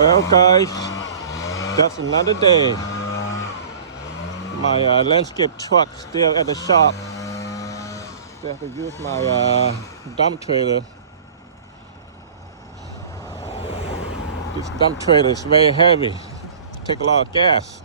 Well, guys, just another day. My landscape truck still at the shop. Still have to use my dump trailer. This dump trailer is very heavy. Take a lot of gas.